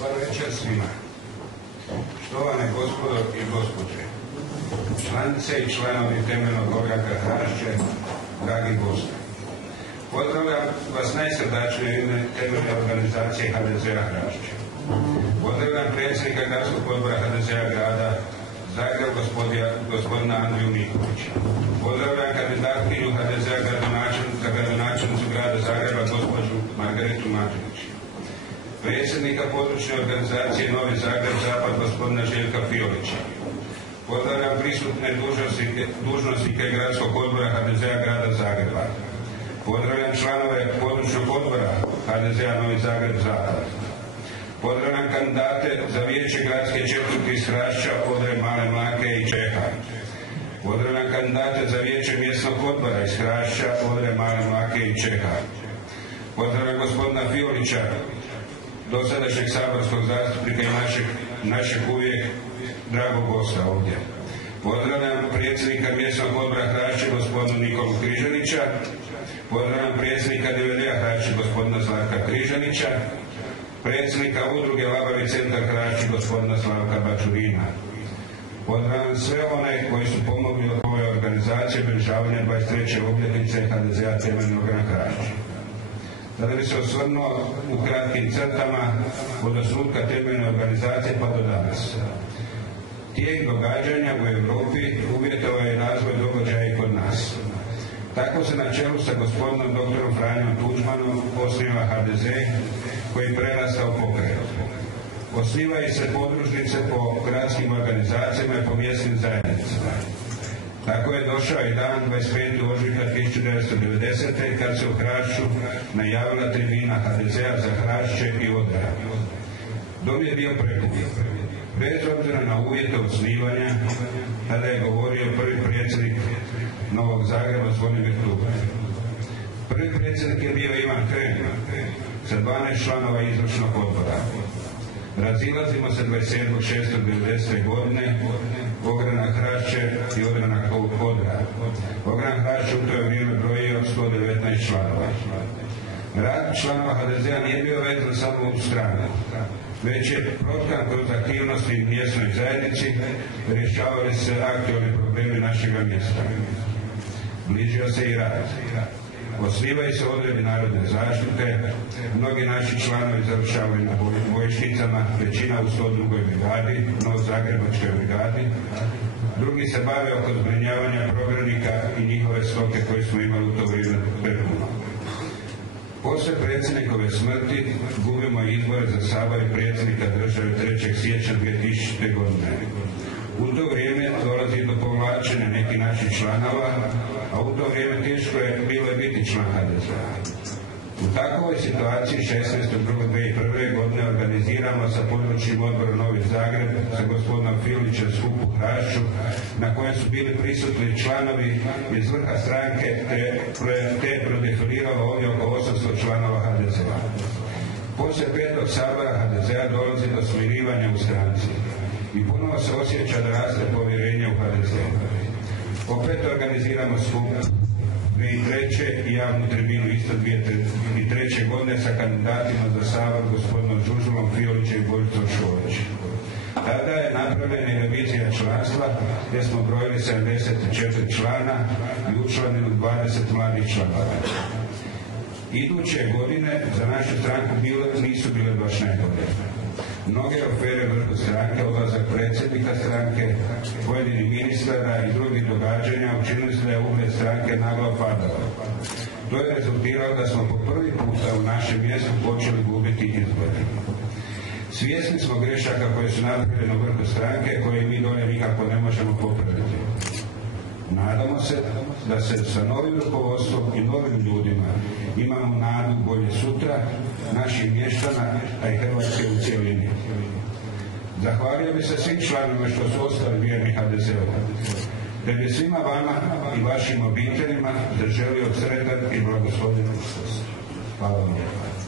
Dobar večer svima. Štovane gospodo i gospođe, članice i članovi temeljnog ogranka Hrašće, dragi gosti. Pozdravljam vas najsrdačnije ime temeljne organizacije HDZ-a Hrašće. Pozdravljam predsjednika gradskog odbora HDZ-a grada Zagreb, gospodina Andriju Mikulića. Pozdravljam kandidatkinju HDZ-a za gradonačelnicu grada Zagreba, gospođu Margaretu Mađinić. Predsjednika područne organizacije Novi Zagreb Zapad, gospodina Željka Fiolića. Pozdravljam prisutne dužnosnike gradskog odbora HDZ-a grada Zagreba. Pozdravljam članove područnog odbora HDZ-a Novi Zagreb Zapad. Pozdravljam kandidate za vijeće gradske četvrti iz Hrašća, Odre, Male Mlake i Čeha. Pozdravljam kandidate za vijeće mjesnog odbora iz Hrašća, Odre, Male Mlake i Čeha. Pozdravljam gospodina Fiolića, dosadašnjeg saborskog zastupnika i našeg uvijek dragog gosta ovdje. Pozdravljam predsjednika mjesnog odbora Hrašće, gospodina Nikolu Križanića. Pozdravljam predsjednika DVD-a Hrašće, gospodina Slavka Križanića. Predsjednika udruge Labavi centar Hrašće, gospodina Slavka Bačurina. Pozdravljam sve one koji su pomogli od ove organizacije obilježavanja 23. obljetnice HDZ-a temeljnog ogranka Hrašće. Sada bi se osvrnuo u kratkim crtama od osnutka temeljne organizacije pa do danas. Tijek događanja u Europi uvjetovao je razvoj događaja i kod nas. Tako se na čelu sa gospodinom doktorom Franjom Tuđmanom osniva HDZ koji prerasta u pokret. Osnivaju se podružnice po gradskim organizacijama i po mjesnim zajednicama. Tako je došao i dan 25. ožujka 1990. kad se u Hrašću najavila tribina HDZ-a za Hrašće i Odra. Dom je bio prepun. Bez obzira na uvjete osnivanja, tada je govorio prvi predsjednik Novog Zagreba, Zvonimir Tuđman. Prvi predsjednik je bio Ivan Kren sa 12 članova izvršnog odbora. Razilazimo se 27.6.1990. godine, ogranak Hrašće i ogranak Odra. Ogranak Hrašće u to vrijeme brojio 119 članova. Rad članova HDZ-a nije bio vezan samo u stranu, već je protkan kroz aktivnosti u mjesnoj zajednici, rješavali se aktualni problemi našega mjesta. Bližio se i rad. Osnivaju se odredi narodne zaštite, mnogi naši članovi završavaju na bojišnicama, većina u 102. brigadi, Novozagrebačkoj brigadi, drugi se bave oko zbrinjavanja prognanika i njihove stoke koje smo imali u to vrijeme prepuno. Poslije predsjednikove smrti gubimo izbore za Sabor i predsjednika države 3. siječnja 2000. godine. U to vrijeme dolazi do povlačenja nekih naših članova, a u to vrijeme teško je bilo biti član HDZ-a. U takvoj situaciji 16.2.2001. godine organiziramo sa područnim odborom Novi Zagreb sa gospodinom Fiolićem skup u Hrašću, na kojem su bili prisutni članovi iz vrha stranke te prodefiniralo ovdje oko 800 članova HDZ-a. Poslije 5. sabora HDZ-a dolazi do smirivanja u stranci i ponovo se osjeća da raste povjerenje u HDZ-a. Opet organiziramo skup 2003. i javnu tribinu isto 2003. godine sa kandidatima za Sabor gospodinom Žužulom, Fiolićem i Božicom Šolićem. Tada je napravljena revizija članstva gdje smo brojili 74 člana i učlanili 20 mladih članova. Iduće godine za našu stranku nisu bile baš najbolje. Mnoge afere vrhu stranke, odlazak predsjednika stranke, pojedini ministara i drugih događanja učinili su da je ugled stranke naglo padao. To je rezultiralo da smo po prvi puta u našem mjestu počeli gubiti izbore. Svjesni smo grešaka koje su napravljene u vrhu stranke, koje mi dolje nikako ne možemo popraviti. Nadamo se da se sa novim rukovodstvom i novim ljudima imamo nadu bolje sutra, naših mještana, a i Hrvatske u cjelini. Zahvalio bi se svim članovima što su ostali vjerni HDZ-u, te bi svima vama i vašim obiteljima zaželio sretan i blagoslovljen Uskrs. Hvala vam lijepa.